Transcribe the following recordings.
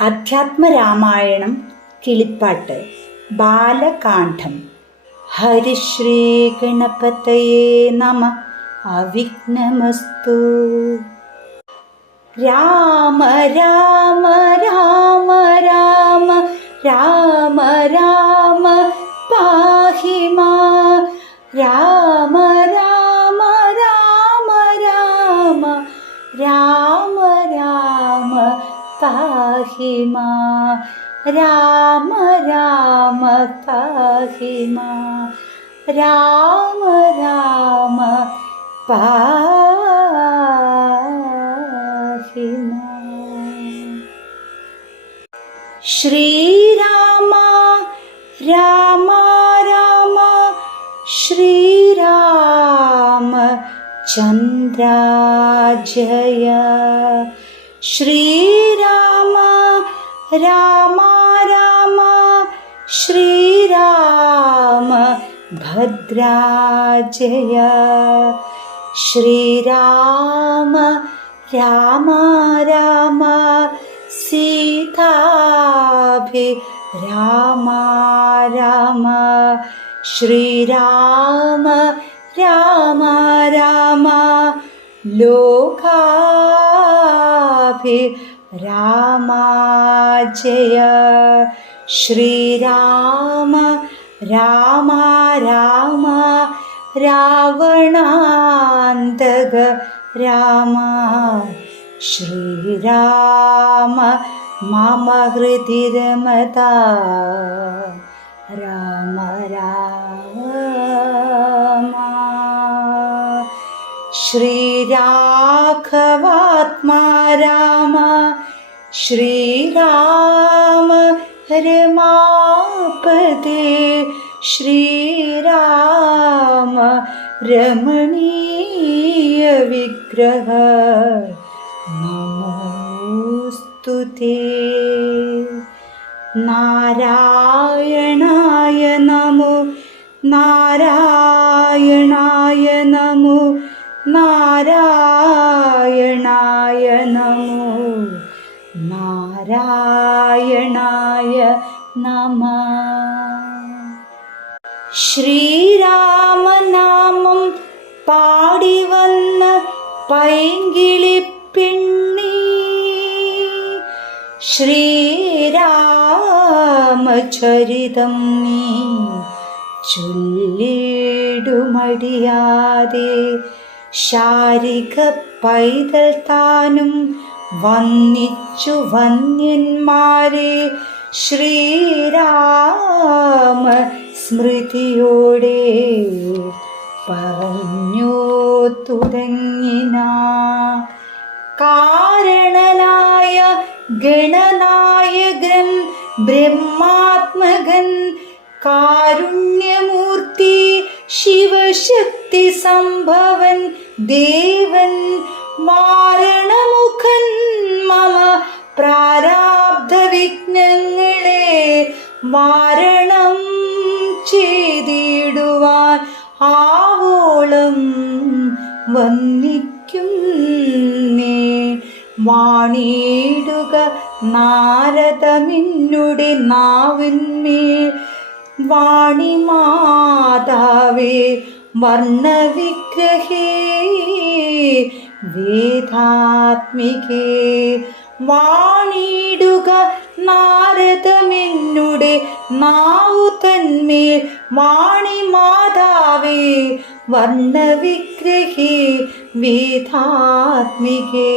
അധ്യാത്മരാമായണം കിളിപ്പാട്ട് ബാലകാന്ഡം. ഹരിശ്രീ ഗണപതയേ നമഃ. അവിഘ്നമസ്തു. രാമ രാമ രാമ രാമ രാമ രാമ പാഹി മാം. രാമ രാമ രാമ രാമ രാമ രാമ പാഹി മാം. രാമ രാമ പാഹി മാം. രാമ രാമ പാഹി മാം. ശ്രീരാമ രാമ രാമ ശ്രീരാമ ചന്ദ്ര ജയ. ശ്രീരാമ രാമ രാമ ശ്രീരാമ ഭദ്രാ ജയ. ശ്രീരാമ രാമ രാമ സീതാഭി രാമ രാമ. ശ്രീരാമ രാമ രാമ ലോകാഭി രാമ ജയ. ശ്രീരാമ രാമ രാമ രാവണാന്തക രാമ. ശ്രീരാമ മമ ഹൃദി രമതാ രാമ രാമ. ശ്രീരാഘവാത്മാ രാമ. ശ്രീരാമ രമാപദേ. ശ്രീരാമ രമണീയ വിഗ്രഹ നമോസ്തുതേ. നാരായണായ നമോ നാരായണായ നമോ നാരായണായ നമോ നാരായണായ നമഃ. ശ്രീരാമനാമം പാടി വന്ന പൈങ്കിളിപ്പെണ്ണി. ശ്രീരാമചരിതം നീ ചൊല്ലിടുമടിയാതെ. ശാരിക പൈതൽ താനും വന്നിച്ചു വന്യന്മാരെ. ശ്രീരാമ സ്മൃതിയോടെ പറഞ്ഞു തുടങ്ങിന. കാരണനായ ഗണനായകൻ ബ്രഹ്മാത്മകൻ കാരുണ്യമൂർത്തി ശിവശക്തി സംഭവൻ ദേവൻ മാരണമുഖൻ മമ പ്രാരാബ്ധ വിഘ്നങ്ങളെ വാരണം ചെയ്തിടുവാൻ ആവോളം വന്നിക്കുന്നേ. വാണിടുക നാരദമിന്നുടെ നാവിന്മേൽ. വാണിമാതാവേ വർണ്ണവിഗ്രഹേ വേദാത്മികേ. വാണിടുക നാരദമെന്നുടെ നാവു തന്മേൽ. വാണിമാതാവേ വർണ്ണവിഗ്രഹേ വേദാത്മികേ.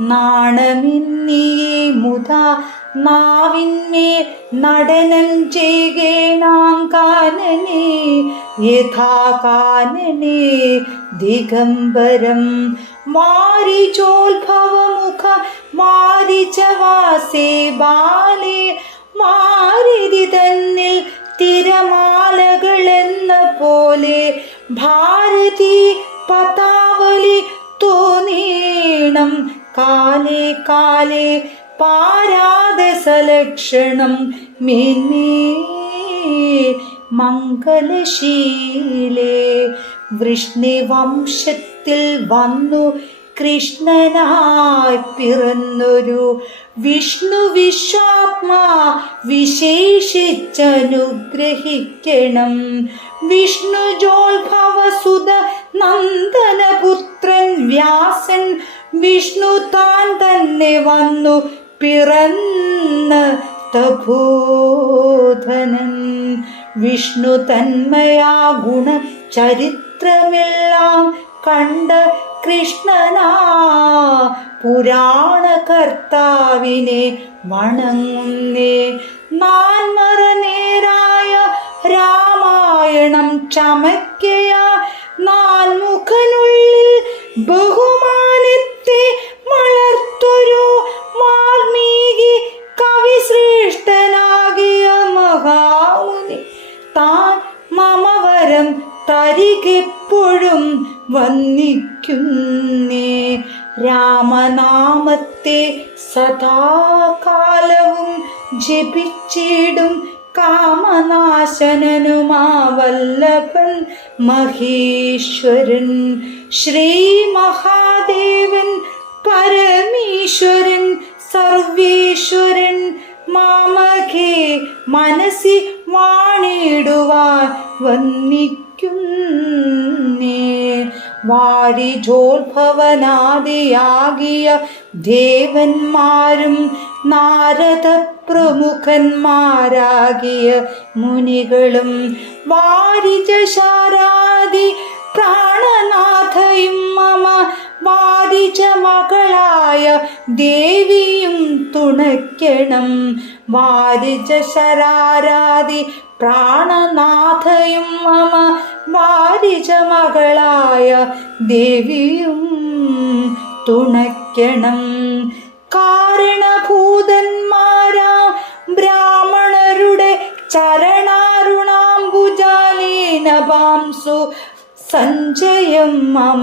നാണമിന്നിയേ മുതാ നാവിന്മേൽ നടനം ചെയ്യണം കാനനെ യഥാ കാനനെ ദിഗംബരം. മാരിചോത്ഭവമുഖ മാരിചവാസേ ബാലേ. മാരിതി തന്നിൽ തിരമാലകളെന്ന പോലെ ഭാരതി പതാവലി തോന്നീണം. കാലേ കാലേ പാരാദസലക്ഷണം മേന്മേ മംഗലശീലേ. വൃഷ്ണിവംശത്തിൽ വന്നു കൃഷ്ണനായി പിറന്നൊരു വിഷ്ണു വിശ്വാത്മാ വിശേഷിച്ചനുഗ്രഹിക്കണം. വിഷ്ണു ജോത്ഭവസുത നന്ദനപുത്രൻ വ്യാസൻ വിഷ്ണു താൻ തന്നെ വന്നു പിറന്ന തപോധനൻ. വിഷ്ണു തന്മയാ ഗുണ ചരിത്രമെല്ലാം കണ്ട കൃഷ്ണനാ പുരാണ കർത്താവിനെ വണങ്ങുന്നേ. നാൻമറ നേരായ രാമായണം ചമയ്ക്കയ നാൻമുഖനുള്ളിൽ ബഹുമാനത്തെ വളർത്തൊരു വാൽമീകി കവിശ്രേഷ്ഠനാകിയ മഹാമുനി താൻ മമവരം തരികെപ്പോഴും വന്ദിക്കുന്നേ. രാമനാമത്തെ സദാകാലവും ജപിച്ചിടും കാമനാശനനുമാ വല്ലഭൻ മഹേശ്വരൻ. ശ്രീ മഹാദേവൻ പരമേശ്വരൻ സർവേശ്വരൻ മാമകേ മനസ്സി വാണിടുവാൻ വന്ദിക്കുന്നേ. വാരിജോത്ഭവനാദിയാകിയ ദേവന്മാരും നാരദ പ്രമുഖന്മാരാകിയ മുനികളും വാരിജശാരാദി പ്രാണനാഥയും മമ വാരിജ മകളായ ദേവിയും തുണയ്ക്കണം. വാരിജശരാരാദി പ്രാണനാഥയും മമ വാരിജ മകളായ ദേവിയും തുണയ്ക്കണം. കാരണഭൂതന്മാരാ ബ്രാഹ്മണരുടെ ചരണാരുണാംബുജാലീനപാംസു സഞ്ജയം മമ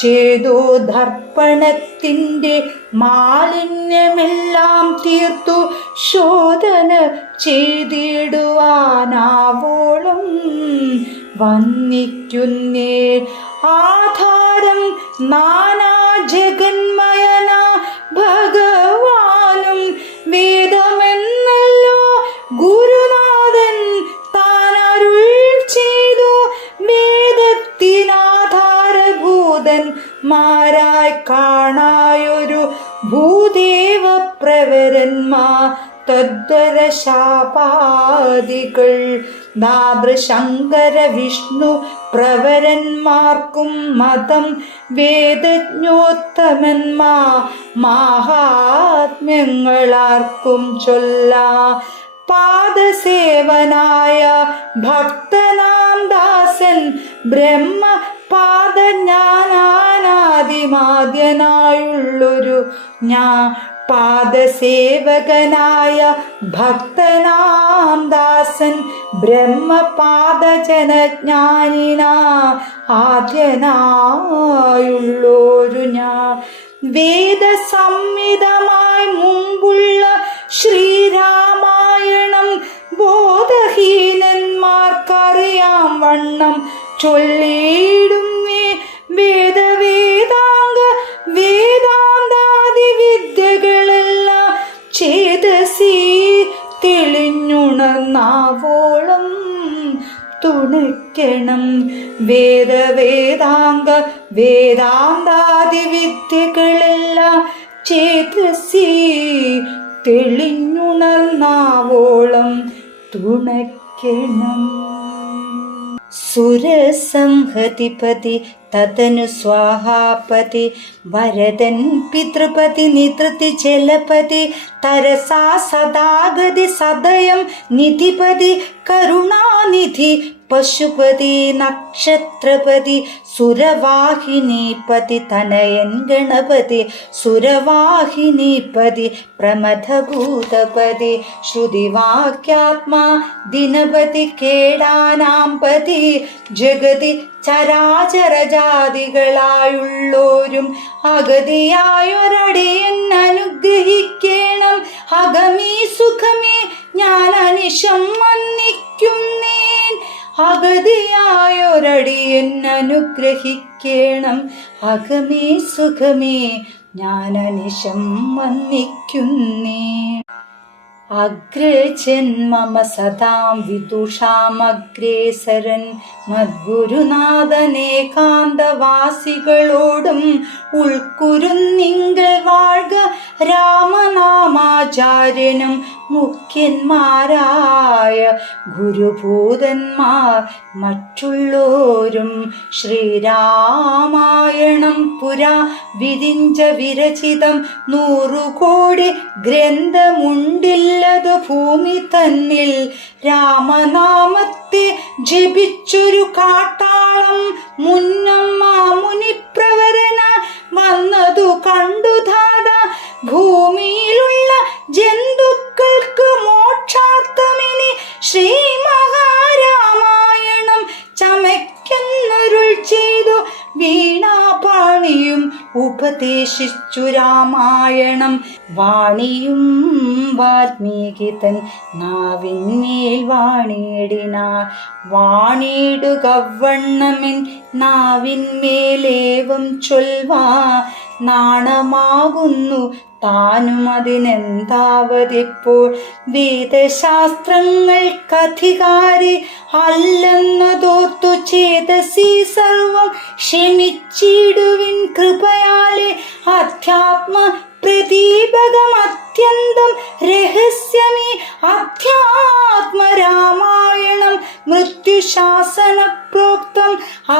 ചേതോദർപ്പണത്തിൻ്റെ മാലിന്യമെല്ലാം തീർത്തു ശോധന ചെയ്തിടുവാനാവോളം വന്ദിക്കുന്നേ. ആധാരം നാനാ ജഗന്മയന ഭഗവാനും വേദമെന്നല്ലോ ഗുരുനാഥൻ താനരുൾ ചെയ്തു. വേദത്തിനാധാരഭൂതന്മാരായി കാണായൊരു ഭൂദേവ പ്രവരന്മാർ തദ്വര ശാപാദികൾ ദാതൃശങ്കര വിഷ്ണു പ്രവരന്മാർക്കും മതം വേദജ്ഞോത്തമന്മാ മാഹാത്മ്യങ്ങളാർക്കും ചൊല്ലാ. പാദസേവനായ ഭക്തനാം ദാസൻ ബ്രഹ്മ പാദജ്ഞാനാദിമാദ്യനായുള്ളൊരു ഞാൻ പാദസേവകനായ ഭക്തനാം ദാസൻ ബ്രഹ്മപാദജനജ്ഞാനിനാ ആദ്യനായുള്ളൊരു ഞാൻ. വേദസംഹിതമായി മുമ്പുള്ള ശ്രീരാമായണം ബോധഹീനന്മാർക്കറിയാം വണ്ണം ചൊല്ലിയിടുന്നേ. വേദവേദാംഗ വേദാന്താദി വിദ്യകളെല്ലാം ചേതസി തെളിഞ്ഞുണർന്നാവോളം തുണയ്ക്കണം. വേദവേദാംഗ വേദാന്താദി വിദ്യകളെല്ലാം ചേതസി തെളിഞ്ഞുണർന്നാവോളം തുണയ്ക്കണം. സുരസംഹതിപതി തതനു സ്വാഹാപതി വരദൻ പിതൃപതി നിതൃതി ജലപതി തരസാ സദാഗതി സദയം നിധിപതി കരുണാനിധി പശുപതി നക്ഷത്രപതി സുരവാഹിനീപതി തനയൻ ഗണപതി സുരവാഹിനീപതി പ്രമഥഭൂതപതി ശ്രുതിവാക്യാത്മാ ദിനപതി കേടാനാം പതി ജഗതി ചരാചരജാതികളായുള്ളോരും അഗതിയായൊരടിയൻ അനുഗ്രഹിക്കണം. അഗമീ സുഖമേ ഞാൻ അനിശം വന്ദിക്കുന്നേൻ. അഗതിയായൊരടിയൻ അനുഗ്രഹിക്കേണം. അകമേ സുഖമേ ജ്ഞാനനിശം വന്ദിക്കുന്നേ. അഗ്രജൻ മമ സദാം വിദുഷാമഗ്രേസരൻ മദ്ഗുരുനാഥനേകാന്തവാസികളോടും ഉൾക്കുരുന്നിങ്കൽ വാഴ്ക രാമനാമാചാര്യനും മുഖ്യന്മാരായ ഗുരുഭൂതന്മാർ മറ്റുള്ളോരും. ശ്രീരാമായണം പുരാ വിരിഞ്ച വിരചിതം 100 കോടി ഗ്രന്ഥമുണ്ടില്ലതു ഭൂമി തന്നിൽ. രാമനാമത്തെ ജപിച്ചൊരു കാട്ടാളം മുന്നം മാമുനിപ്രവരന വന്നതു കണ്ടു ധാത. ഭൂമിയിലുള്ള ജന്തുക്കൾക്ക് മോക്ഷാർത്ഥമിനി ശ്രീ മഹാരാമായണം ചമയ്ക്കുന്നരുൾ ചെയ്തു. വീണാപാണിയും ഉപദേശിച്ചു രാമായണം. വാണിയും വാൽമീകി തൻ നാവിന്മേൽ വാണിയിടിനാർ. വാണിയിടുകവണ്ണമിൻ നാവിന്മേലേവം ചൊൽവാ. നാണമാകുന്നു താനും അതിനെന്താവതിപ്പോൾ. വേദശാസ്ത്രങ്ങൾക്കധികാരി അല്ലെന്നതോർത്തു ചേതസി സർവം ക്ഷമിച്ചിടുവിൻ കൃപയാലെ. അധ്യാത്മ പ്രദീപകം അത്യന്തം രഹസ്യമേ അധ്യാത്മരാമായണം. മൃത്യുശാസന പ്രോക്തം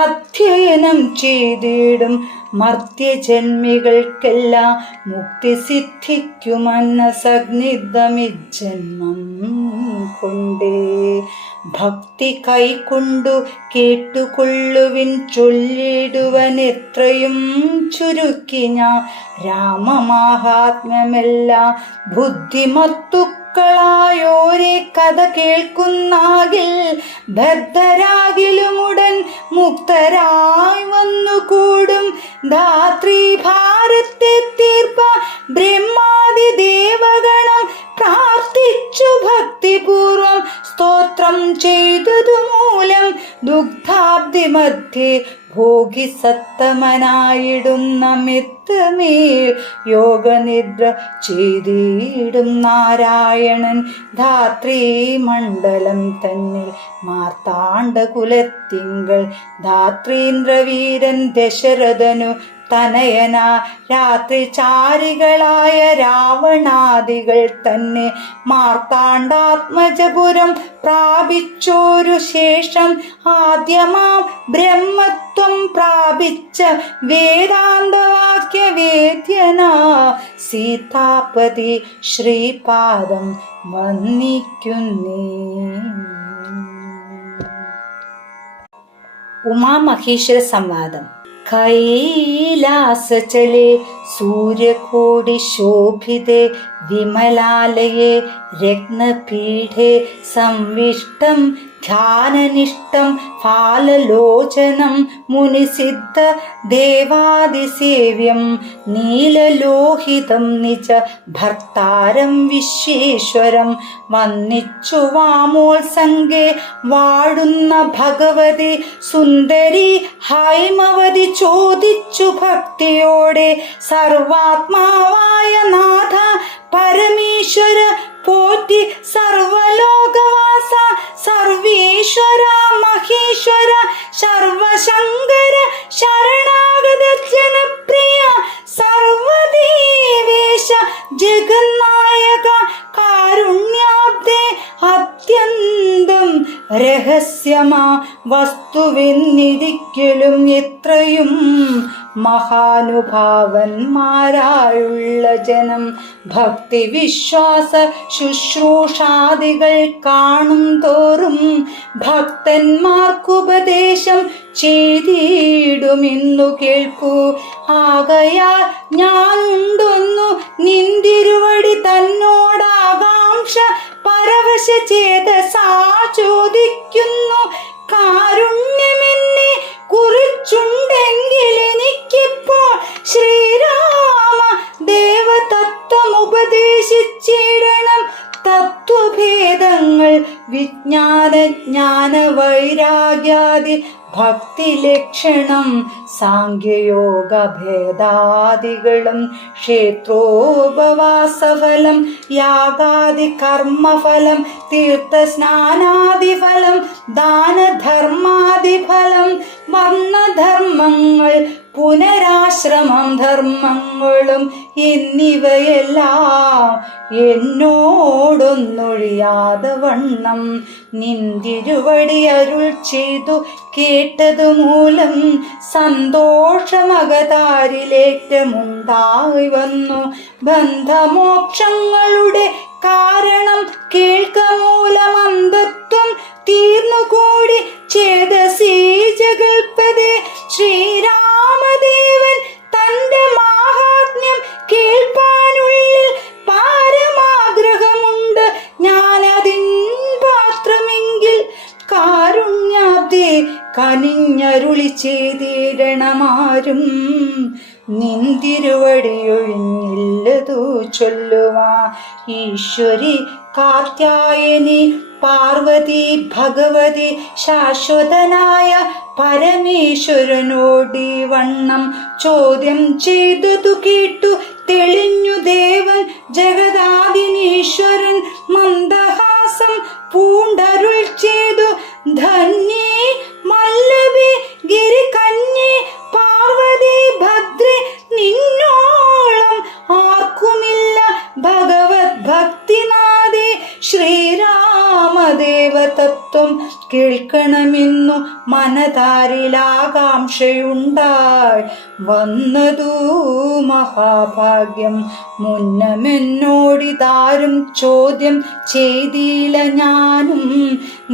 അധ്യയനം ചെയ്തിടും മർത്യജന്മികൾക്കെല്ലാം മുക്തി സിദ്ധിക്കുമെന്ന സഗ്നിധമിജ്ജന്മം കൊണ്ടേ. ഭക്തി കൈക്കൊണ്ടു കേട്ടുകൊള്ളുവിൻ ചൊല്ലിടുവൻ എത്രയും ചുരുക്കി ഞാൻ രാമമാഹാത്മ്യമെല്ലാം. ബുദ്ധിമത്തുക്കളായോരെ കഥ കേൾക്കുന്നാകിൽ ബദ്ധരാകിലുമുടൻ മുക്തരായി വന്നുകൂടും. ധാത്രീ ഭാരത്തെ തീർപ്പ ബ്രഹ്മാദി ദേവഗണം പ്രാർത്ഥിച്ചു ഭക്തിപൂർവം സ്തോത്രം ചെയ്തതു മൂലം. ദുഗ്ധാബ്ദി മധ്യേ ഭോഗി സത്തമനായിടുന്ന മിത്തമേൽ യോഗനിദ്ര ചെയ്തിടും നാരായണൻ. ധാത്രീ മണ്ഡലം തന്നിൽ മാർത്താണ്ഡകുലത്തിങ്കൾ ധാത്രീന്ദ്രവീരൻ ദശരഥനു തനയന. രാത്രി ചാരികളായ രാവണാദികൾ തന്നെ മാർത്താണ്ഡാത്മജപുരം പ്രാപിച്ചോരു ശേഷം ആദ്യമാം ബ്രഹ്മത്വം പ്രാപിച്ച വേദാന്തവാക്യ വേദ്യനാ സീതാപതി ശ്രീപാദം വന്ദിക്കുന്നേ. ഉമാമഹേശ്വര സംവാദം. കൈലാസചലേ സൂര്യകോടി ശോഭിതേ വിമലാലയേ രത്നപീഠേ സംവിഷ്ടം ധ്യാനനിഷ്ടം ഫാലലോചനം മുനിസിദ്ധ ദേവാദിസേവ്യം നീലലോഹിതം നിജ ഭർത്താരം വിശ്വേശ്വരം. വന്നിച്ചു വാമോത്സംഗേ വാഴുന്ന ഭഗവതി സുന്ദരി ഹൈമവതി ചോദിച്ചു ഭക്തിയോടെ. സർവാത്മാവായ നാഥ പരമേശ്വര പോറ്റി സർവലോകവാസ സർവേശ്വര മഹേശ്വര സർവശങ്കര ശരണാഗത ജനപ്രിയ സർവദേവേശ ജഗന്നായക കാരുണ്യാബ്ദേ. അത്യന്തം രഹസ്യമാ വസ്തുവെന്നിരിക്കലും എത്രയും മഹാനുഭാവന്മാരായുള്ള ജനം ഭക്തി വിശ്വാസ ശുശ്രൂഷാദികൾ കാണും തോറും ഭക്തന്മാർക്കുപദേശം ചെയ്തിടുമെന്നു കേൾക്കൂ. ആകയാൽ ഞാനുണ്ടൊന്നു നിന്തിരുവടി തന്നോടാകാംക്ഷ പരവശ ചേതസാ ചോദിക്കുന്നു. കാരുണ്യമെന്നെ കുറിച്ചുണ്ടെങ്കിൽ എനിക്കിപ്പോൾ ശ്രീരാമ ദേവതത്വം ഉപദേശിച്ചിടണം. തത്വഭേദങ്ങൾ ധർമ്മങ്ങൾ വിജ്ഞാന ജ്ഞാന വൈരാഗ്യാദി ഭക്തി ലക്ഷണം സാഖ്യയോഗ ഭേദാദികളും ക്ഷേത്രോപവാസഫലം യാഗാദി കർമ്മഫലം തീർത്ഥസ്നാനാദിഫലം ദാനധർമാദിഫലം വർണ്ണധർമ്മങ്ങൾ പുനരാശ്രമം ധർമ്മങ്ങളും എന്നിവയെല്ലാം എന്നോടൊന്നൊഴിയാതെ വണ്ണം നിന്തിരുവടി അരുൾ ചെയ്തു കേട്ടതു മൂലം സന്തോഷമകതാരിലേറ്റമുണ്ടായി വന്നു. ബന്ധമോക്ഷങ്ങളുടെ കാരണം കേൾക്കമൂലമന്ധത്വം തീർന്നുകൂടി ചേതസീ ജഗൽപദേ. ശ്രീരാമദേവൻ തന്റെ മാഹാത്മ്യം കേൾപ്പാനുള്ളിൽ പാരമാഗ്രഹമുണ്ട് ഞാനതിൻ പാത്രമെങ്കിൽ കാരുണ്യാബ്ദേ കനിഞ്ഞരുളി ചെയ്തിടണമാരും നിന്തിരുവടിയൊഴിഞ്ഞില്ലതു ചൊല്ലുവാ. ഈശ്വരി കാർത്യായനി പാർവതി ഭഗവതി ശാശ്വതനായ പരമേശ്വരനോടി വണ്ണം ചോദ്യം ചെയ്തതു കേട്ടു തെളിഞ്ഞു ദേവൻ ജഗദാദിനീശ്വരൻ മന്ദഹാസം പൂണ്ടരുൾ ചെയ്തു. ധന്യേ മല്ലബേ ഗിരികന്യേ പാർവതി ഭദ്രേ നിന്നോളം ആർക്കുമില്ല ഭഗവത് ഭക്തിനാദേ. ശ്രീരാമദേവതത്വം കേൾക്കണമെന്നു മനതാരിലാകാംക്ഷയുണ്ടായി വന്നതു മഹാഭാഗ്യം. മുന്നമെന്നോടിതാരും ചോദ്യം ചെയ്തില്ല ഞാനും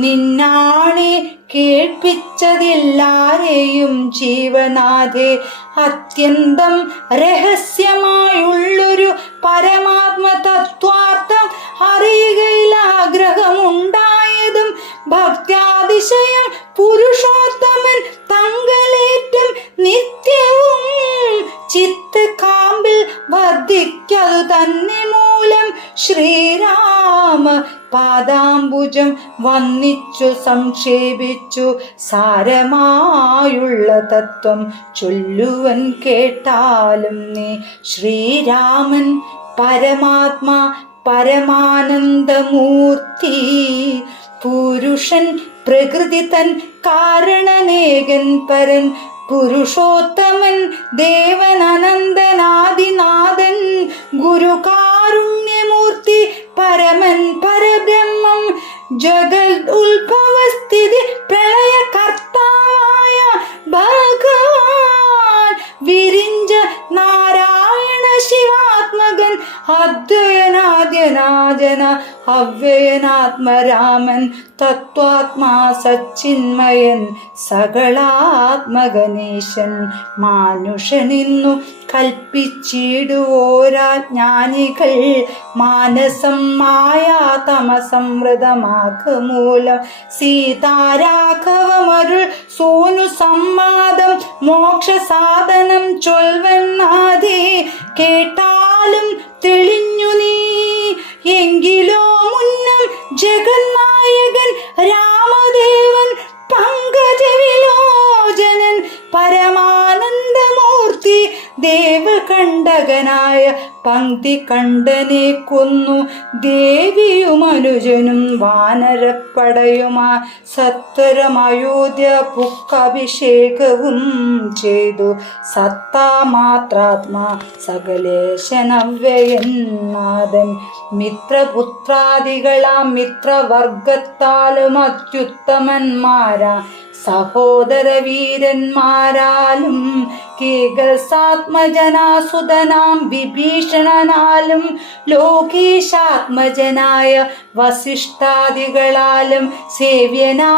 നിന്നാണെ കേൾപ്പിച്ചതില്ലാരെയും ജീവനാഥേ. അത്യന്തം രഹസ്യമായുള്ളൊരു പരമാത്മ തത്വാർത്ഥം അറിയുകയിൽ ആഗ്രഹമുണ്ടായതും ഭക്ത്യാതിശയം പുരുഷോത്തമൻ തങ്കലേറ്റം നിത്യവും ചിത്തകാമ്പിൽ വർദ്ധിക്കതു തന്നെ മൂലം ശ്രീരാമ പാദാംബുജം വന്നിച്ചു സംക്ഷേപിച്ചു സാരമായുള്ള തത്വം ചൊല്ലുവൻ കേട്ടാലും നീ. ശ്രീരാമൻ പരമാത്മാ പരമാനന്ദമൂർത്തി പുരുഷൻ പ്രകൃതി തൻ കാരണനേകൻ പരൻ പുരുഷോത്തമൻ ദേവൻ അനന്തനാദിനാഥൻ ഗുരുകാരുണ്യമൂർത്തി പരമൻ പരബ്രഹ്മം ജഗൽ ഉത്ഭവസ്ഥിതി പ്രളയ കർത്താവായ ഭഗവാൻ വിരിഞ്ച നാരായണ ശിവാത്മകൻ അദ്വയനാദ്യനാജന അവ്യയനാത്മരാമൻ തത്വാത്മാ സച്ചിന്മയൻ സകളാത്മകനീശൻ മാനുഷനിന്നു കൽപ്പിച്ചിടുവോരാജ്ഞാനികൾ മാനസം മായാ തമസംവൃതമാകമൂലം സീതാരാഘവമരുൾ സൂനു സംവാദം മോക്ഷ സാധനം ചൊൽവന്നാദേ. കേട്ടാലും തെളിഞ്ഞു നീ എങ്കിലോ മുന്നം ജഗന്നായകൻ രാമദേവൻ പങ്കജവിലോചനൻ പരമാനന്ദമൂർത്തി ദേവകണ്ഠകനായ പങ്ക്തി കണ്ഠനെ കൊന്നു ദേവിയും അനുജനും വാനരപ്പടയുമാ സത്വരമയോധ്യ പുക്കഭിഷേകവും ചെയ്തു. സത്താമാത്രാത്മാ സകലേശനവ്യയൻ നാഥൻ മിത്രപുത്രാദികളാം മിത്രവർഗത്താലും അത്യുത്തമന്മാരാ സഹോദര വീരന്മാരാലും കേകസാത്മജനാസുതനാം വിഭീഷണനാലും ലോകേശാത്മജനായ വസിഷ്ഠാദികളാലും സേവ്യനാ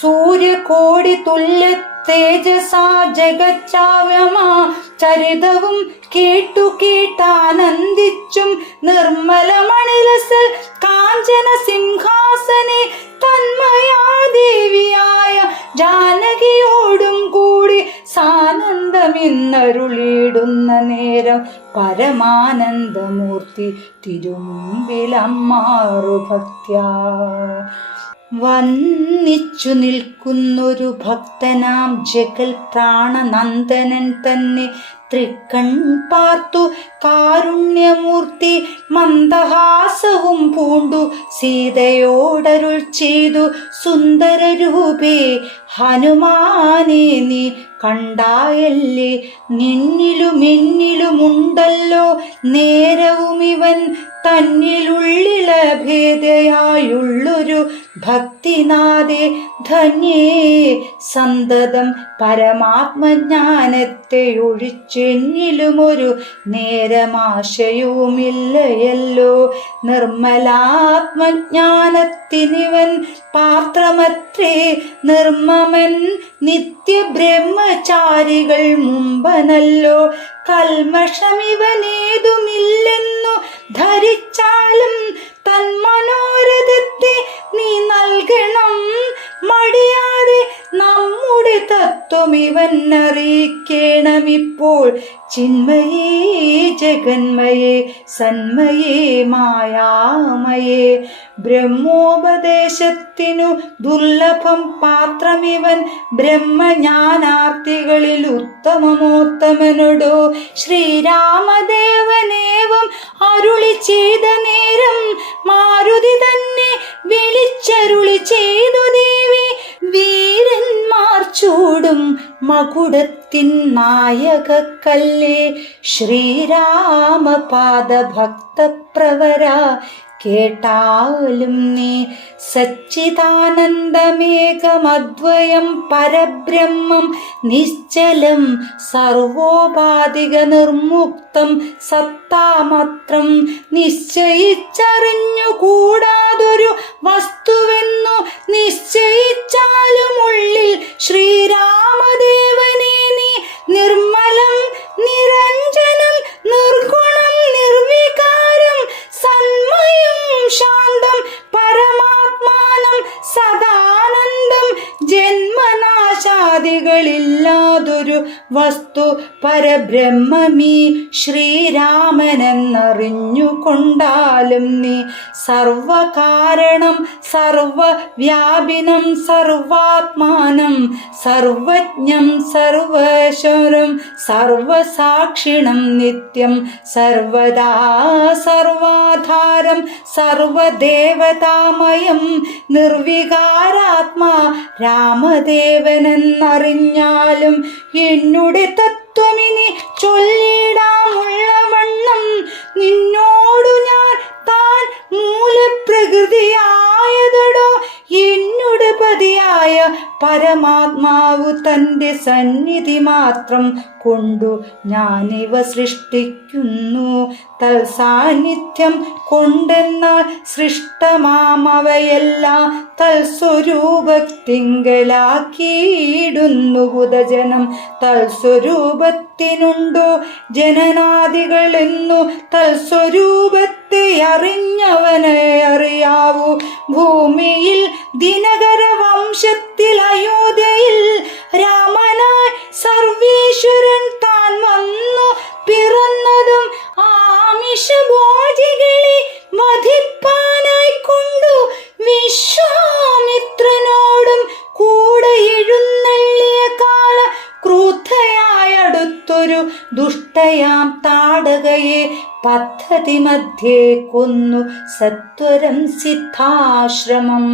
സൂര്യകോടി തുല്യ തേജസാ ജഗച്ചാവ്യമാ ചരിതവും കേട്ടു കേട്ടാനന്ദിച്ചും നിർമ്മലമണിലസൽ കാഞ്ചന സിംഹാസനെ തന്മയാദേവിയായ ജാനകിയോടും കൂടി സാനന്ദമി നിന്നരുളിയിടുന്ന നേരം പരമാനന്ദമൂർത്തി തിരുമുമ്പിലമ്മാറു ഭക്ത്യാ വന്നിച്ചു നിൽക്കുന്നൊരു ഭക്തനാം ജഗൽ പ്രാണനന്ദനൻ തന്നെ തൃക്കൺ പാർത്തു കാരുണ്യമൂർത്തി മന്ദഹാസവും പൂണ്ടു സീതയോടരുൾ ചെയ്തു സുന്ദരരൂപേ ഹനുമാനെ നീ കണ്ടായല്ലേ നിന്നിലുമെന്നിലുമുണ്ടല്ലോ നേരവും ഇവൻ തന്നിലുള്ളിലഭേദയായുള്ളൊരു ഭക്തിനാദേ ധന്യേ സന്തതം പരമാത്മജ്ഞാനത്തെ ഒഴിച്ചെന്നിലുമൊരു നേരമാശയവുമില്ലയല്ലോ നിർമ്മലാത്മജ്ഞാനത്തിനിവൻ പാത്രമത്രേ നിർമ്മമൻ നിത്യബ്രഹ്മചാരികൾ മുമ്പനല്ലോ കൽമഷമിവനേതുമില്ലെന്നു ധരിച്ചാലും തന്മനോരഥത്തെ നീ നൽകണം മടിയാതെ നമ്മുടെ തത്വം ഇവൻ അറിയിക്കണമിപ്പോൾ ചിന്മയേ ജഗന്മയേ സന്മയേ മായാമയേ ബ്രഹ്മോപദേശത്തിനു ദുർലഭം പാത്രമിവൻ ബ്രഹ്മജ്ഞാനാർത്ഥികളിൽ ഉത്തമമോത്തമനോടോ ശ്രീരാമദേവനേവം അരുളി ചെയ്ത നേരം മാരുതി തന്നെ വിളിച്ചരുളി ചെയ്തു ദേവി വീരന്മാർ ചൂടും മകുടത്തിൻ നായകക്കല്ലേ ശ്രീരാമപാദ ഭക്തപ്രവര കേട്ടാലും നീ സച്ചിദാനന്ദമേകമദ്വയം പരബ്രഹ്മം നിശ്ചലം സർവോപാധിക നിർമുക്തം സത്താമാത്രം നിശ്ചയിച്ചറിഞ്ഞു കൂടാതൊരു വസ്തുവെന്നു നിശ്ചയിച്ചാലും ഉള്ളിൽ ശ്രീരാമദേവനെ നീ നിർമ്മലം നിരഞ്ജനം നിർഗുണം നിർവികാരം സന്മയം ശാന്തം പരമാത്മാനം സദാനന്ദം ജന്മനാശാദികളില്ലാതൊരു വസ്തു പരബ്രഹ്മമീ ശ്രീരാമനെന്നറിഞ്ഞുകൊണ്ടാലും നീ സർവകാരണം സർവവ്യാപിനം സർവാത്മാനം സർവജ്ഞം സർവശരം സർവസാക്ഷിണം നിത്യം സർവദാ സർവാധാരം സർവദേവതാമയം നിർവികാരാത്മാ രാമദേവനെന്നറിഞ്ഞാലും എന്നുടെ തത്വമിനി ചൊല്ലിടാമുള്ളവണ്ണം നിന്നോടു ഞാൻ താൻ മൂലപ്രകൃതിയായതടോ എന്നുടെ പതിയായ പരമാത്മാവു തൻ്റെ സന്നിധി മാത്രം കൊണ്ടു ഞാനിവ സൃഷ്ടിക്കുന്നു തൽസാന്നിധ്യം കൊണ്ടെന്നാൽ സൃഷ്ടമാമവയെല്ലാം തൽസ്വരൂപത്തിങ്കലാക്കിയിടുന്നു ഹുതജനം തൽസ്വരൂപത്തിനുണ്ടോ ജനനാദികളെന്നു തൽസ്വരൂപത്തെ അറിഞ്ഞവനെ അറിയാവൂ ഭൂമിയിൽ ദിനകര വംശത്തിൽ അയോധ്യയിൽ രാമനായി സർവീശ്വരൻ താൻ വന്നു പിറന്നതും ആമിഷഭോജികളെ വധിപ്പാനായി കൊണ്ടു വിശ്വാമിത്രനോടും കൂടെ എഴുന്നള്ളിയ കാല ക്രൂദ്ധയായ അടുത്തൊരു ദുഷ്ടയാം താടകയെ പദ്ധതി മധ്യേ കൊന്നു സത്വരം സിദ്ധാശ്രമം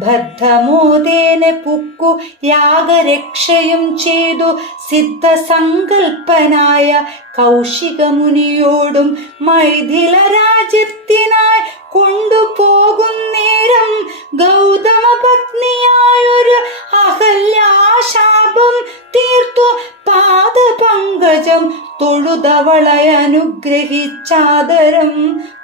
ബദ്ധമോദേന പുക്കു യാഗരക്ഷയും ചെയ്തു സിദ്ധസങ്കൽപ്പനായ കൗശികമുനിയോടും മൈഥില രാജ്യത്തിനായി കൊണ്ടുപോകുന്നേരം ഗൗതമ പത്നിയായൊരു അഹല്യാശാപം തീർത്തു പാദപങ്കജം തൊഴുതവളെ അനുഗ്രഹിച്ചാദരം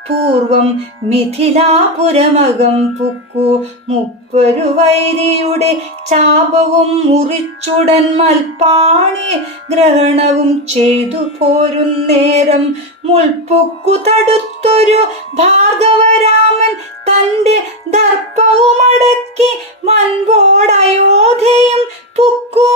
പൂർവം മിഥിലാപുരമകം പുക്കു മുപ്പരു വൈരിയുടെ ചാപവും മുറിച്ചുടൻ മൽപ്പാണി ഗ്രഹണവും ചെയ്തു പോരുന്നേരം മുൾപ്പുക്കു തടുത്തൊരു ഭാർഗവരാമൻ തൻ്റെ ദർപ്പവുമടക്കി വൻപോടയോധ്യയും പുക്കു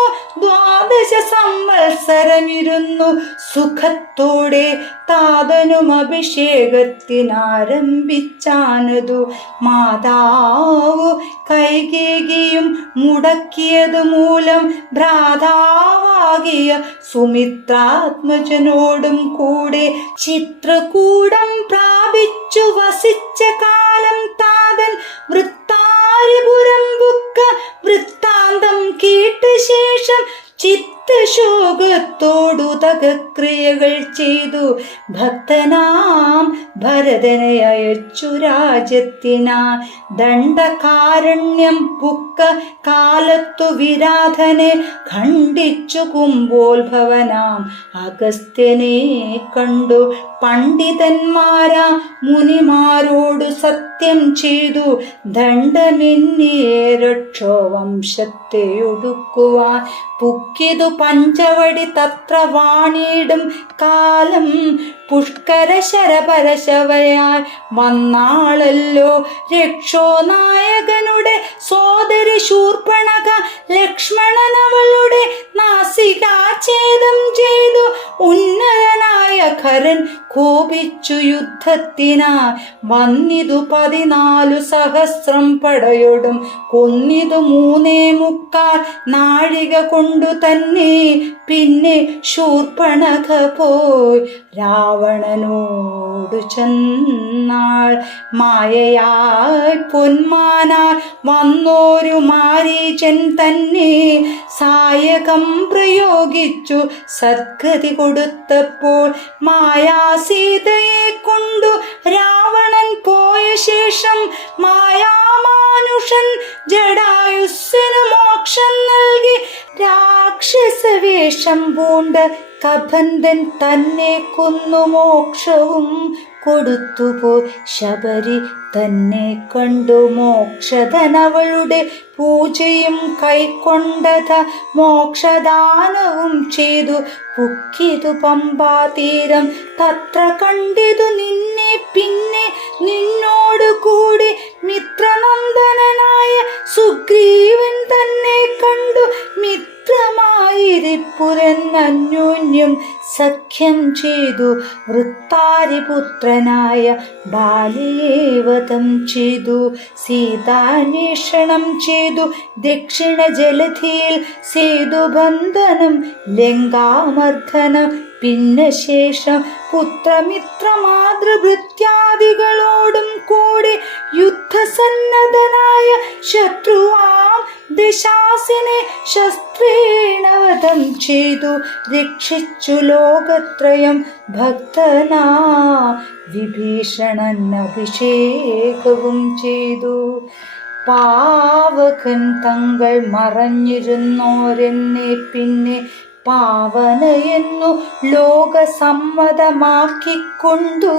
12 സംവത്സരമിരുന്നു ചെന്നു സുഖത്തോടെ താതനും അഭിഷേകത്തിനാരംഭിച്ചാനതു. മാതാവ് കൈകേകിയും മുടക്കിയതു മൂലം ഭ്രാതാവാകിയ സുമിത്രാത്മജനോടും കൂടെ ചിത്രകൂടം പ്രാപിച്ചു വസിച്ച കാലം താതൻ വൃത്താരിപുരം ബുക്ക വൃത്താന്തം കേട്ട ശേഷം ചിത്തശോകത്തോടുതകക്രിയകൾ ചെയ്തു ഭക്തനാം ഭരതനെ അയച്ചു രാജ്യത്തിനാ. ദണ്ഡകാരണ്യം പുക്ക കാലത്തു വിരാധനെ ഖണ്ഡിച്ചു കുംഭോത്ഭവനാം അഗസ്ത്യനെ കണ്ടു. പണ്ഡിതന്മാരാ മുനിമാരോടു സത്യം ചെയ്തു ദണ്ഡമെന്നിയെ രക്ഷോവംശത്തെ ഒടുക്കുവാൻ പുക്കിതു പഞ്ചവടി തത്ര വാണിയിടും കാലം. പുഷ്കര ശരപരശവയായി വന്നാളല്ലോ രക്ഷോ നായകനുടെ സോദരി ശൂർപ്പണക. ലക്ഷ്മണനവളുടെ നാസികാഛേദം ചെയ്തു ഉന്നതനായ ഖരൻ കോപിച്ചു യുദ്ധത്തിനാ. വന്നിതു 14 സഹസ്രം പടയൊടും കൊന്നിതു 3.25 നാഴിക കൊണ്ടു തന്നെ. പിന്നെ ശൂർപ്പണഖ പോയി രാവണനോടു ചെന്നാൾ. മായയായി പൊന്മാനാൽ വന്നോരു മാരീചൻ തന്നെ സായകം പ്രയോഗിച്ചു സദ്ഗതി കൊടുത്തപ്പോൾ മായാസീതയെ കൊണ്ടു രാവണൻ പോയ ശേഷം മായാമാനുഷൻ ജടായുസ്സിനു മോക്ഷം നൽകി രാക്ഷസവേഷം പൂണ്ട കബന്ധൻ തന്നെ കൊന്നു മോക്ഷവും കൊടുത്തുപോയി. ശബരി തന്നെ കണ്ടു മോക്ഷധനവളുടെ പൂജയും കൈക്കൊണ്ടത മോക്ഷദാനവും ചെയ്തു പുക്കിതു പമ്പാതീരം. തത്ര കണ്ടിതു നിന്നെ പിന്നെ നിന്നോട് കൂടി മിത്രനന്ദനായ സുഗ്രീവൻ തന്നെ കണ്ടു. മിത്രമായിരിപ്പുരന്നന്യോന്യം സഖ്യം ചെയ്തു. വൃത്താരിപുത്രനായ ബാലിയെ വധം ചെയ്തു. സീതാന്വേഷണം ചെയ്തു ദക്ഷിണ ജലധിയിൽ സേതുബന്ധനം ലങ്കാമർദ്ദനം. പിന്നെ ശേഷം പുത്രമിത്രമാതൃഭൃത്യാദികളോടും കൂടി യുദ്ധസന്നദ്ധനായ ശത്രുവാം ദശാസിനെ ശസ്ത്രേണ വധം ചെയ്തു രക്ഷിച്ചു ലോകത്രയം. ഭക്തനാ വിഭീഷണൻ അഭിഷേകവും ചെയ്തു. പാവകൻ തങ്ങൾ മറഞ്ഞിരുന്നോരെന്നെ പിന്നെ പാവനയെന്നു ലോകസമ്മതമാക്കിക്കൊണ്ടു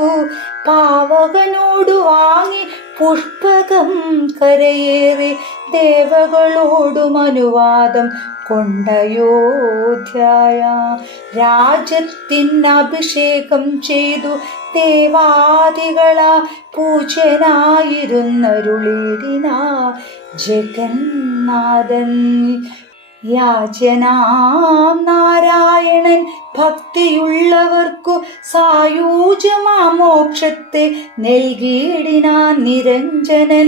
പാവകനോടു വാങ്ങി പുഷ്പകം കരയേറി ദേവകളോടും അനുവാദം കൊണ്ടയോധ്യായ രാജ്യത്തിനഭിഷേകം ചെയ്തു. ദേവാദികളാ പൂജ്യനായിരുന്നരുളിടിന ജഗന്നാഥൻ. യാചനാം നാരായണൻ ഭക്തിയുള്ളവർക്കു സായൂജ്യമോക്ഷത്തെ നൽകിയിടിനാൻ നിരഞ്ജനൻ.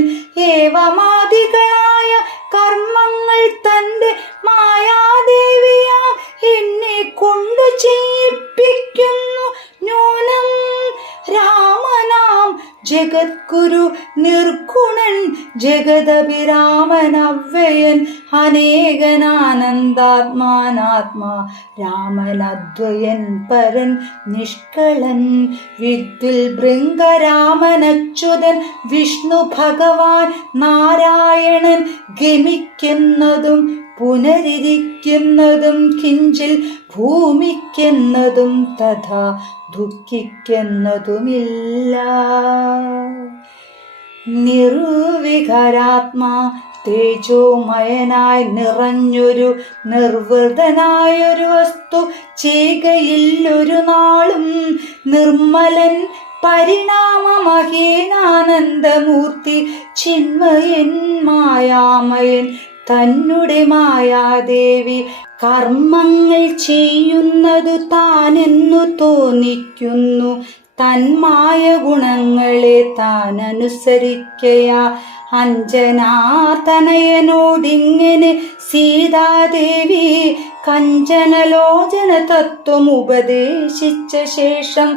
ഏവമാദികളായ കർമ്മങ്ങൾ തന്റെ മായാദേവിയാം എന്നെ കൊണ്ടു ചെയ്യിപ്പിക്കുന്നു ന്യൂനം. രാമനാം ജഗദ്ഗുരു നിർഗുണൻ ജഗദഭിരാമനവ്യയൻ അനേകനാനന്ദാത്മാനാത്മാ രാമനദ്വയൻ പരൻ നിഷ്കളൻ. വിദ്വിൽ ഭൃംഗരാമനച്യുതൻ വിഷ്ണു ഭഗവാൻ നാരായണൻ ഗമിക്കുന്നതും പുനരിരിക്കുന്നതും കിഞ്ചിൽ ഭൂമിക്കെന്നതും തഥാ ദുഃഖിക്കുന്നതുമില്ല. നിർവികാരാത്മാ തേജോമയനായി നിറഞ്ഞൊരു നിർവൃതനായൊരു വസ്തു ചെയ്കയില്ലൊരു നാളും. നിർമ്മലൻ പരിണാമമഹീനാനന്ദമൂർത്തി ചിന്മയൻ മായാമയൻ തന്നെ മായാദേവി കർമ്മങ്ങൾ ചെയ്യുന്നതു താനെന്നു തോന്നിക്കുന്നു, തന്മായ ഗുണങ്ങളെ താൻ അനുസരിക്കയാ. അഞ്ജനാതനയനോടിങ്ങനെ സീതാദേവി കഞ്ചനലോചന തത്വം ഉപദേശിച്ച ശേഷം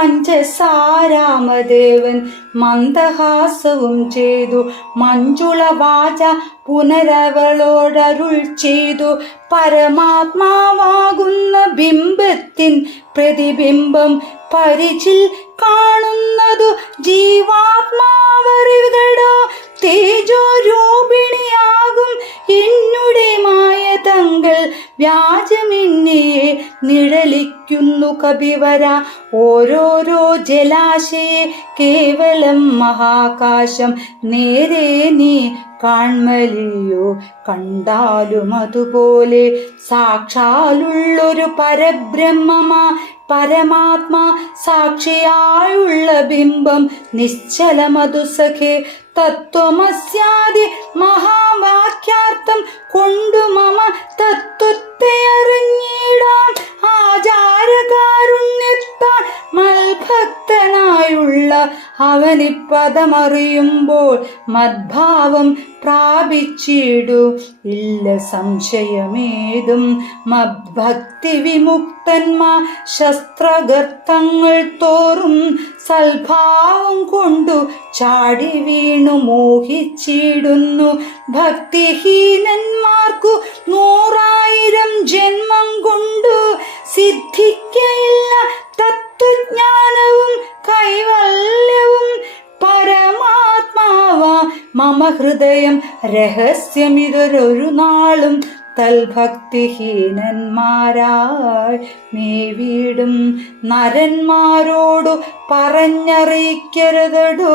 അഞ്ജസാരാമദേവൻ മന്ദഹാസവും ചെയ്തു. മഞ്ജുള വാച പുനരവളോടരുൾ ചെയ്തു, പരമാത്മാവാകുന്ന ബിംബത്തിൻ പ്രതിബിംബം പരിചിൽ കാണുന്നതു ജീവാത്മാവറിവുകടോ. തേജോരൂപിണിയാകും എന്നുടെ മായ തങ്ങൾ വ്യാജമെന്നെ നിഴലിക്കുന്നു കപിവര. ഓരോരോ ജലാശയെ കേവലം മഹാകാശം നേരെ നീ കാൺമലിയോ. കണ്ടാലും അതുപോലെ സാക്ഷാലുള്ളൊരു പരബ്രഹ്മമാ പരമാത്മാ സാക്ഷിയായുള്ള ബിംബം നിശ്ചലമതു സഖേ. തത്വമസ്യാദി മഹാവാക്യാർത്ഥം കൊണ്ടു മമ തത്വത്തെ അറിഞ്ഞിടാം. ആചാരകാരുണ്യത്താൽ മൽഭക്തനായുള്ള അവനിപ്പദമറിയുമ്പോൾ മദ്ഭാവം പ്രാപിച്ചിടു ഇല്ല സംശയമേതും. മദ്ഭക്തി വിമുക്തന്മാർ ശസ്ത്രഗർത്തങ്ങൾ തോറും സൽഭാവം കൊണ്ടു ചാടി വീണു മോഹിച്ചിടുന്നു. ഭക്തിഹീനന്മാർക്കു 100,000 ജന്മം കൊണ്ടു സിദ്ധിക്കയില്ല തത്വജ്ഞാനവും കൈവല്യവും. പരമാത്മാവ മമ ഹൃദയം രഹസ്യമിതൊരു നാളും തൽഭക്തിഹീനന്മാരായി മേവിടും. നരന്മാരോടു പറഞ്ഞറിയിക്കരുതടോ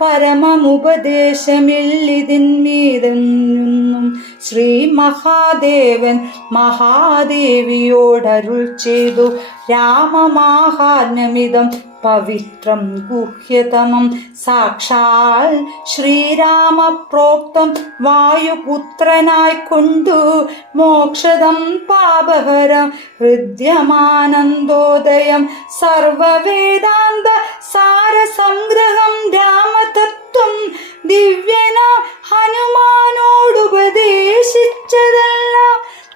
പരമമുപദേശമില്ലിതിന്മീതെന്നും. ശ്രീ മഹാദേവൻ മഹാദേവിയോടരുൾ ചെയ്തു, രാമമാഹാത്മ്യമിതം പവിത്രം ഗുഹ്യതമം. സാക്ഷാൽ ശ്രീരാമ പ്രോക്തം വായുപുത്രനായിക്കൊണ്ടു മോക്ഷദം പാപഹരം ഹൃദ്യമാനന്ദോദയം സർവവേദാന്ത സാരസംഗ്രഹം രാമതത്വം ദിവ്യന ഹനുമാനോടുപദേശിച്ചതല്ല.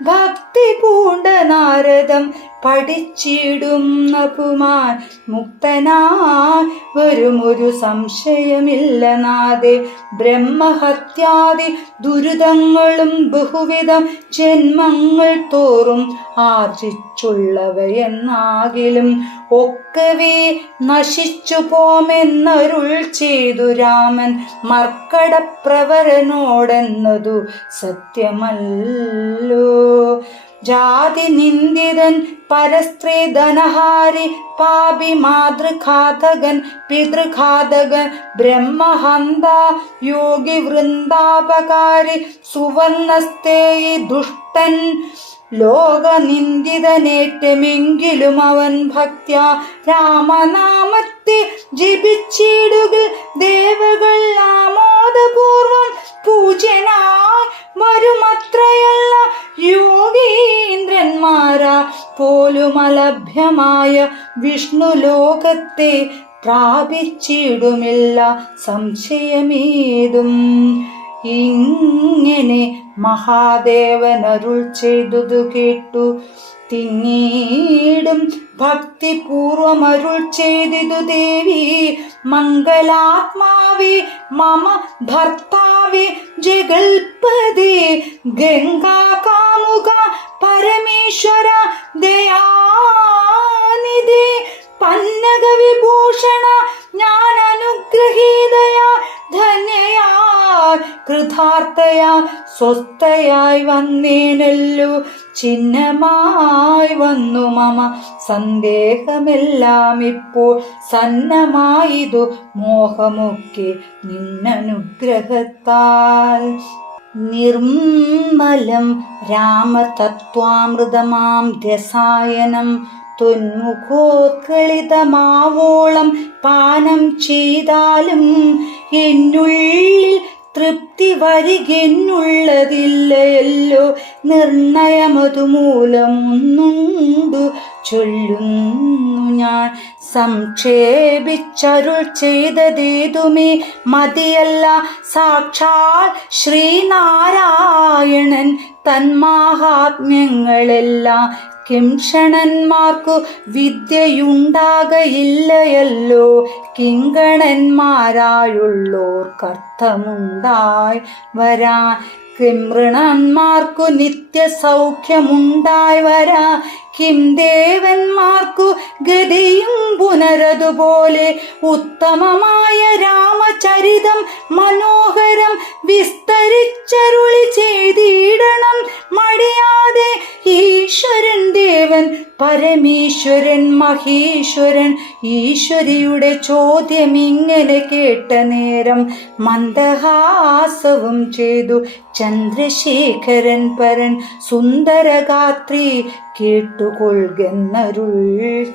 ഭക്തി പൂണ്ട നാരദം പഠിച്ചിടുന്ന പുമാൻ മുക്തനായി വരുമൊരു സംശയമില്ല നാദേ. ബ്രഹ്മഹത്യാദി ദുരിതങ്ങളും ബഹുവിധം ജന്മങ്ങൾ തോറും ആർജിച്ചുള്ളവയെന്നാകിലും ഒക്കവേ നശിച്ചു പോമെന്നരുൾ ചെയ്തു രാമൻ മർക്കടപ്രവരനോടെന്നതു സത്യമല്ലോ. ജാതി നിന്ദിതൻ പരസ്ത്രീ ധനഹാരി പാപി മാതൃഘാതകൻ പിതൃഘാതകൻ ബ്രഹ്മഹന്ത യോഗി വൃന്ദാപകാരി സുവർണസ്തേയി ദുഷ്ടൻ. ലോകനിന്ദിതനേറ്റമെങ്കിലും അവൻ ഭക്ത്യാ രാമനാമത്തെ ജപിച്ചിടുകിൽ ദേവകൾ ആമോദപൂർവം പൂജ്യനായി വരുമത്രയല്ല. യോഗീന്ദ്രന്മാരാ പോലും അലഭ്യമായ വിഷ്ണു ലോകത്തെ പ്രാപിച്ചിടുമില്ല സംശയമേതും. ഇങ്ങനെ മഹാദേവൻ അരുൾ ചെയ്തതു കേട്ടു തിങ്ങീടും ഭക്തിപൂർവം അരുൾ ചെയ്തിതു ദേവി. മംഗളാത്മാവേ മമ ഭർത്താവേ ജഗൽപദേ ഗംഗാകാമുക പരമേശ്വര ദയാനിധി പന്നക വിഭൂഷണ ഞാൻ അനുഗ്രഹീതയാ ധന്യയാ കൃതാർത്ഥയാ സ്വസ്ഥയായി വന്നേനല്ലോ. ചിഹ്നമായി വന്നു മമ സന്ദേഹമെല്ലാം ഇപ്പോൾ സന്നമായിതു മോഹമൊക്കെ നിന്നനുഗ്രഹത്താൽ. നിർമ്മലം രാമതത്വാമൃതമാം രസായനം തൊന്മുഖോത്കളിതമാവോളം പാനം ചെയ്താലും എന്നുള്ളിൽ തൃപ്തി വരികെന്നുള്ളതില്ലയല്ലോ, നിർണയമതുമൂലമൊന്നുണ്ടു ചൊല്ലുന്നു ഞാൻ. സംക്ഷേപിച്ചരുൾ ചെയ്തതേതുമേ മതിയല്ല, സാക്ഷാൽ ശ്രീനാരായണൻ തന്മാഹാത്മ്യങ്ങളെല്ലാം കിംഷണന്മാർക്കു വിദ്യയുണ്ടാകയില്ലയല്ലോ, കിങ്കണന്മാരായുള്ളോർക്കർത്ഥമുണ്ടായി വരാൻ. കിംഋണന്മാർക്കു നിത്യസൗഖ്യമുണ്ടായി വരാ, കിം ദേവന്മാർക്കു ഗതിയും പുനരതുപോലെ. ഉത്തമമായ രാമചരിതം മനോഹരം വിസ്തരിച്ചരുളി ചെയ്തിടണം മടിയാതെ. ഈശ്വരൻ ദേവൻ പരമേശ്വരൻ മഹേശ്വരൻ, ഈശ്വരിയുടെ ചോദ്യമിങ്ങനെ കേട്ട നേരം മന്ദഹാസവും ചെയ്തു ചന്ദ്രശേഖരൻ പരൻ. സുന്ദരഗാത്രി കേട്ടുകൊള്ളുന്നരുൾ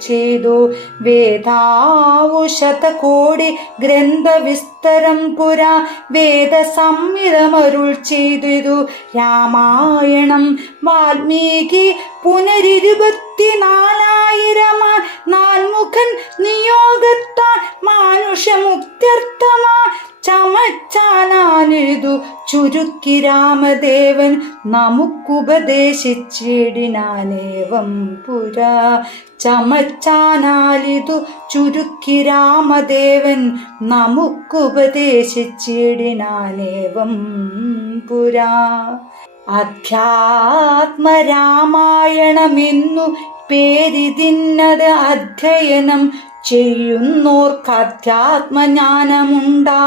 ചെയ്തു, വേദാവു ശതകോടി ഗ്രന്ഥവിസ്തരം പുരാ വേദസംഹിതമരുൾ ചെയ്തു. രാമായണം വാൽമീകി പുനരിരുപത്തിനാലായിരമാ നാൽമുഖൻ നിയോഗത്താൽ മാനുഷമുക്ത്യർത്ഥമാ ചമച്ചാനാനിതു ചുരുക്കി രാമദേവൻ നമുക്കുപദേശിച്ചിടിനാനേവം പുരാ. ചമച്ചാനാലിതു ചുരുക്കി രാമദേവൻ നമുക്കുപദേശിച്ചിടിനാനേവം പുരാ. അധ്യാത്മരാമായണമെന്നു പേരിതിന്നത് അധ്യയനം ചെയ്യുന്നോർക്ക് അധ്യാത്മജ്ഞാനമുണ്ടാ.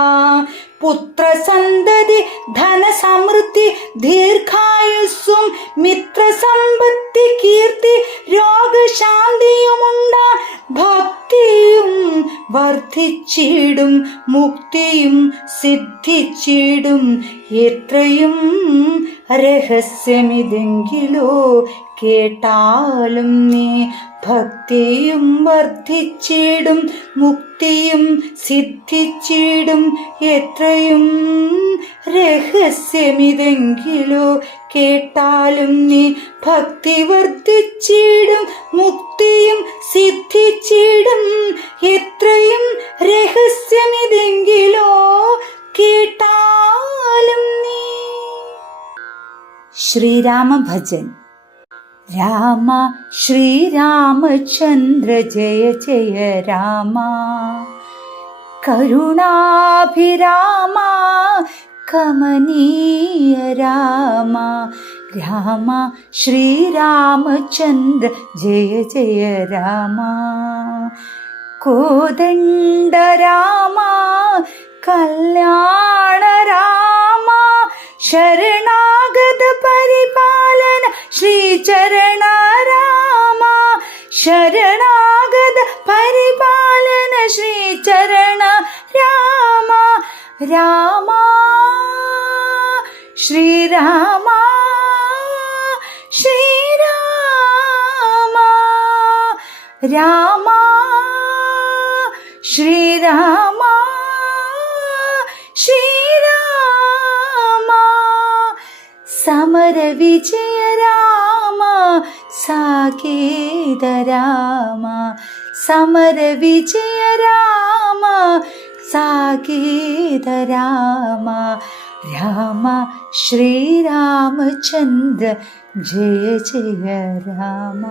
പുത്രസന്തതി ധനസമൃദ്ധി ദീർഘായുസ്സും മിത്രസമ്പത്തി കീർത്തി രോഗശാന്തിയുമുണ്ടാ. ഭക്തിയും വർദ്ധിച്ചിടും മുക്തിയും സിദ്ധിച്ചിടും. എത്രയും രഹസ്യമിതെങ്കിലോ കേട്ടാലും നീ. ഭക്തിയും വർദ്ധിച്ചിടും മുക്തിയും സിദ്ധിച്ചിടും. എത്രയും രഹസ്യമിതെങ്കിലോ കേട്ടാലും നീ. ഭക്തി വർദ്ധിച്ചിടും മുക്തിയും സിദ്ധിച്ചിടും. എത്രയും രഹസ്യമിതെങ്കിലോ കേട്ടാലും നീ. ശ്രീരാമ ഭജൻ. രാമ ശ്രീരാമചന്ദ്ര ജയ ജയ രാമ. കരുണാഭിരാമ കമനീയ രാമ. രാമ ശ്രീരാമചന്ദ്ര ജയ ജയ രാമ. കോദണ്ഡ രാമ കല്യാണ രാമ. ശരണാഗത പരിപാലന ശ്രീചരണ രാമ. ശരണാഗത പരിപാലന ശ്രീചരണ രാമ. രാമ ശ്രീരാമ ശ്രീരാമ. രാമ ശ്രീരാമ ശ്രീരാമ. സമര വിജയ രാമ സാകേത രാമ. സമര വിജയ രാമ സാകേത രാമ. രാമ ശ്രീരാമചന്ദ്ര ജയ ജയ രാമ.